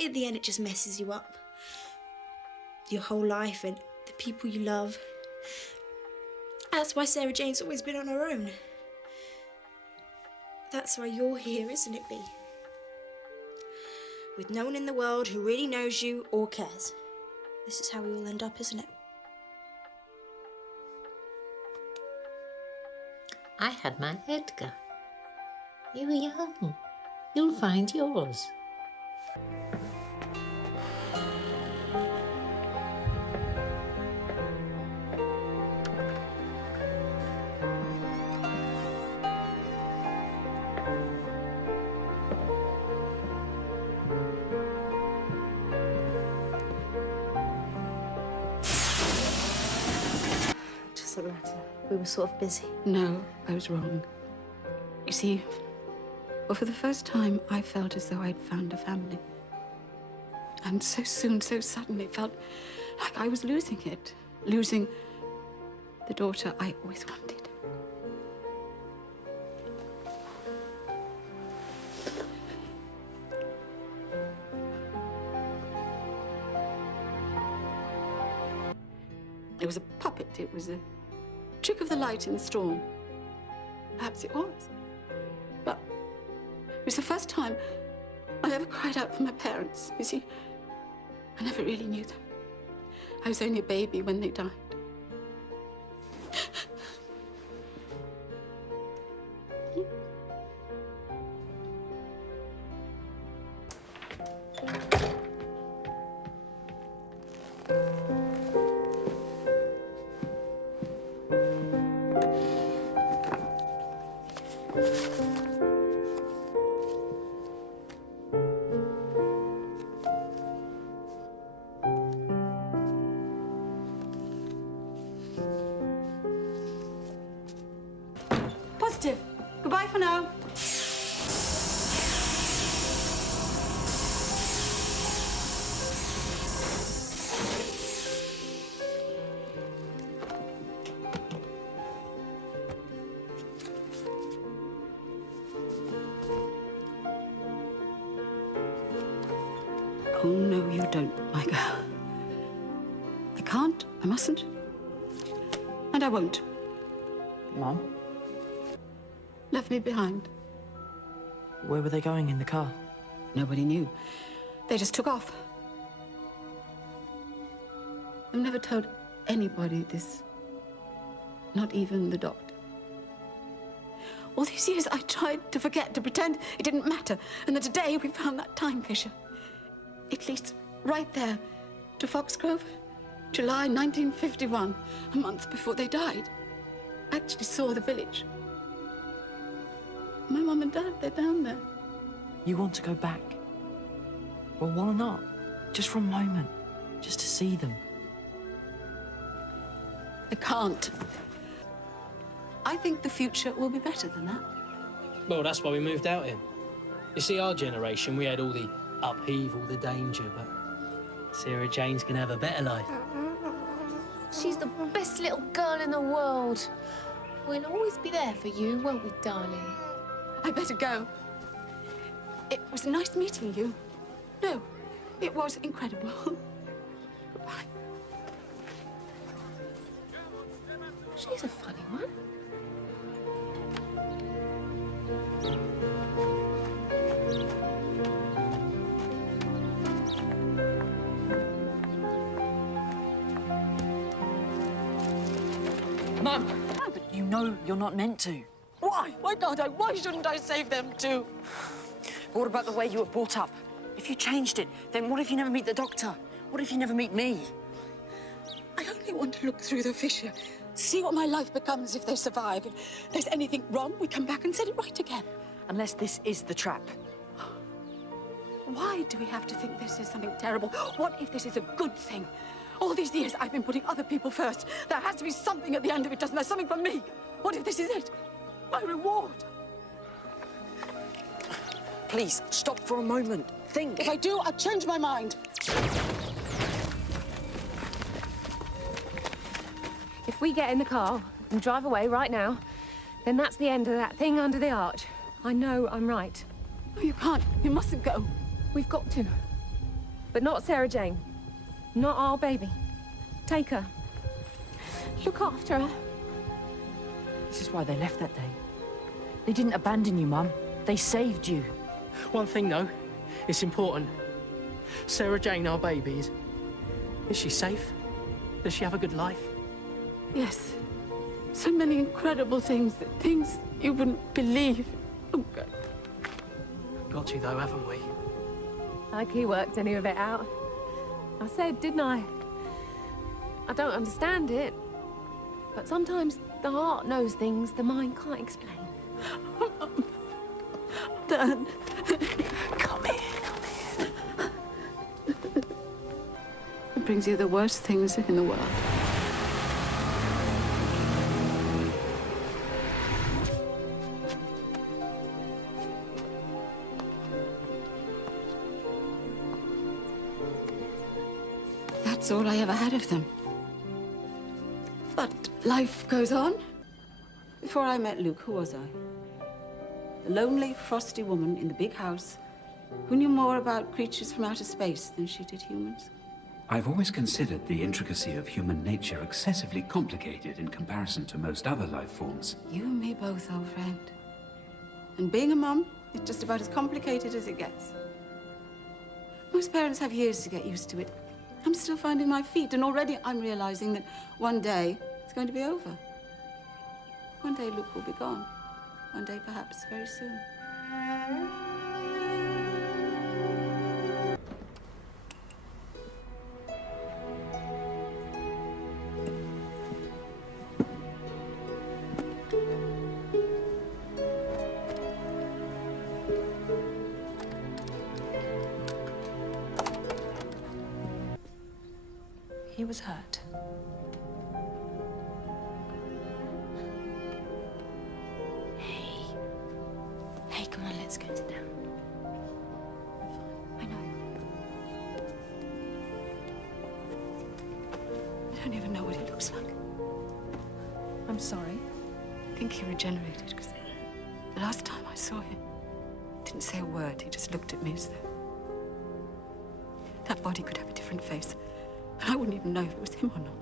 in the end it just messes you up. Your whole life and the people you love. That's why Sarah Jane's always been on her own. That's why you're here, isn't it, Bea? With no one in the world who really knows you or cares. This is how we all end up, isn't it? I had my Edgar. You're young. You'll find yours. Just a matter. We were sort of busy. No, I was wrong. You see, well, for the first time, I felt as though I'd found a family. And so soon, so sudden, it felt like I was losing it. Losing the daughter I always wanted. It was a puppet. It was a trick of the light in the storm. Perhaps it was. But it was the first time I ever cried out for my parents. You see, I never really knew them. I was only a baby when they died. Positive. Goodbye for now. Oh, no, you don't, my girl. I can't, I mustn't, and I won't. Mum? Left me behind. Where were they going in the car? Nobody knew. They just took off. I've never told anybody this. Not even the doctor. All these years I tried to forget, to pretend it didn't matter. And then today we found that time fissure. It leads right there to Foxgrove, July 1951, a month before they died. I actually saw the village. My mum and dad, they're down there. You want to go back? Well, why not? Just for a moment. Just to see them. I can't. I think the future will be better than that. Well, that's why we moved out in. You see, our generation, we had all the upheaval, the danger, but Sarah Jane's gonna have a better life. She's the best little girl in the world. We'll always be there for you, won't we, darling? I better go. It was nice meeting you. No, it was incredible. Goodbye. She's a funny one. Mum! No, but you know you're not meant to. Why? Why can't I? Why shouldn't I save them too? What about the way you were brought up? If you changed it, then what if you never meet the doctor? What if you never meet me? I only want to look through the fissure, see what my life becomes if they survive. If there's anything wrong, we come back and set it right again. Unless this is the trap. Why do we have to think this is something terrible? What if this is a good thing? All these years I've been putting other people first. There has to be something at the end of it, doesn't there? Something for me. What if this is it? My reward. Please, stop for a moment. Think. If I do, I'll change my mind. If we get in the car and drive away right now, then that's the end of that thing under the arch. I know I'm right. No, you can't. You mustn't go. We've got to. But not Sarah Jane. Not our baby. Take her. Look after her. This is why they left that day. They didn't abandon you, Mum. They saved you. One thing, though, it's important. Sarah Jane, our baby, is she safe? Does she have a good life? Yes. So many incredible things, things you wouldn't believe. Oh, God. Got to, though, haven't we? Like he worked any of it out. I said, didn't I? I don't understand it. But sometimes the heart knows things the mind can't explain. Dad. Come here. It brings you the worst things in the world. That's all I ever had of them. But life goes on. Before I met Luke, who was I? A lonely, frosty woman in the big house who knew more about creatures from outer space than she did humans. I've always considered the intricacy of human nature excessively complicated in comparison to most other life forms. You and me both, old friend. And being a mum is just about as complicated as it gets. Most parents have years to get used to it. I'm still finding my feet, and already I'm realizing that one day it's going to be over. One day Luke will be gone. One day, perhaps, very soon. He was hurt. Hey, come on, let's go sit down. I know. I don't even know what he looks like. I'm sorry. I think he regenerated, because the last time I saw him, he didn't say a word. He just looked at me as though that body could have a different face. And I wouldn't even know if it was him or not.